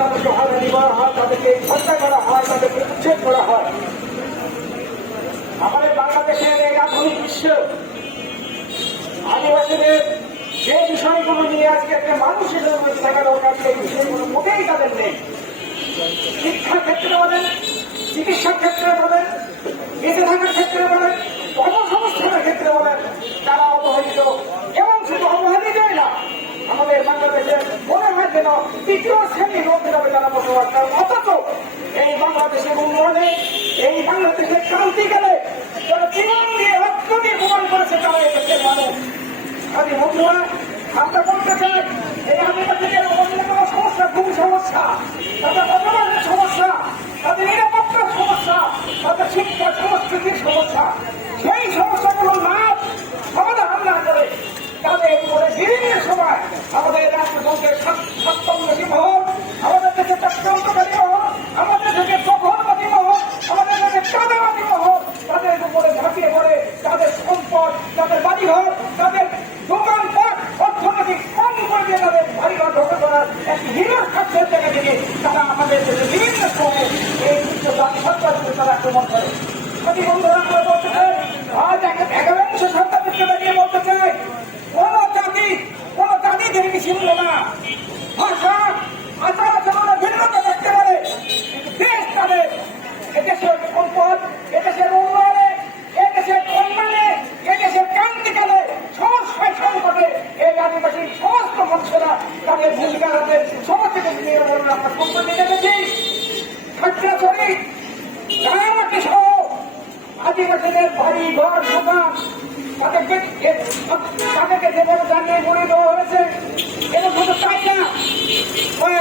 তাদেরকে হয়, তাদেরকে হত্যা করা হয়, তাদেরকে উচ্ছেদ করা হয়। আমাদের বাংলাদেশের আধুনিক বিশ্ব আদিবাসীদের যে বিষয়গুলো নিয়ে আজকে একটা মানুষ হিসেবে থাকা দরকার, সেই বিষয়গুলো মোটেই তাদের নেই। শিক্ষার ক্ষেত্রে বলেন, চিকিৎসার ক্ষেত্রে বলেন, বেঁচে থাকার ক্ষেত্রে বলেন কর্মসংস্থানের ক্ষেত্রে বলেন তারা অবহেলিত এবং শুধু অবহেলিতই না আমাদের বাংলাদেশে হয় যেন তৃতীয় শ্রেণির লোক হিসাবে তারা বসবাস করেন অথচ এই বাংলাদেশের উন্নয়নে, এই বাংলাদেশের ক্রান্তি গেলে যারা জীবন দিয়ে রক্ত দিয়ে প্রমাণ করেছে, তারা এই দেশের মানুষ। আরে বন্ধুরা, আমরা বলতে চাই, এই আদিবাসীদের অন্যান্য সমস্যা ঘুম সমস্যা, তাদের অপরাধের সমস্যা, তাদের নিরাপত্তার সমস্যা, তাদের শিক্ষা সংস্কৃতির সমস্যা? সেই সমস্যাগুলো না সমাধান না করে তাদের উপরে বিভিন্ন সময় আমাদের রাষ্ট্রযন্ত্রের সপ্তমী মহল, আমাদের দেশে চক্রান্তকারী মহল, আমাদের দেশে দখলবাদী মহল, আমাদের দেশে চাঁদাবাদী মহল, তাদের উপরে ঝাঁপিয়ে পড়ে তাদের সম্পদ তাদের বাড়িঘর, তাদের দোকানপাট, অর্থনৈতিক কম করে দিয়ে তাদের বাড়িঘর ধ্বংস করার একটি হিরোর খাদ্যের জায়গা থেকে তারা আমাদের দেশে বিভিন্ন সময়ে এই বিশ্ব সরকারকে তারা আক্রমণ করে। বন্ধুরা তাদের ভূমিকা আমাদের সবার থেকে নিয়ে আমরা সম্পত্তি দেখেছি খাগড়াছড়ি রাঙামাটি সহ আদিবাসীদের বাড়ি, ঘর, দোকান, তাদেরকে তাদেরকে যেভাবে জানিয়ে বলে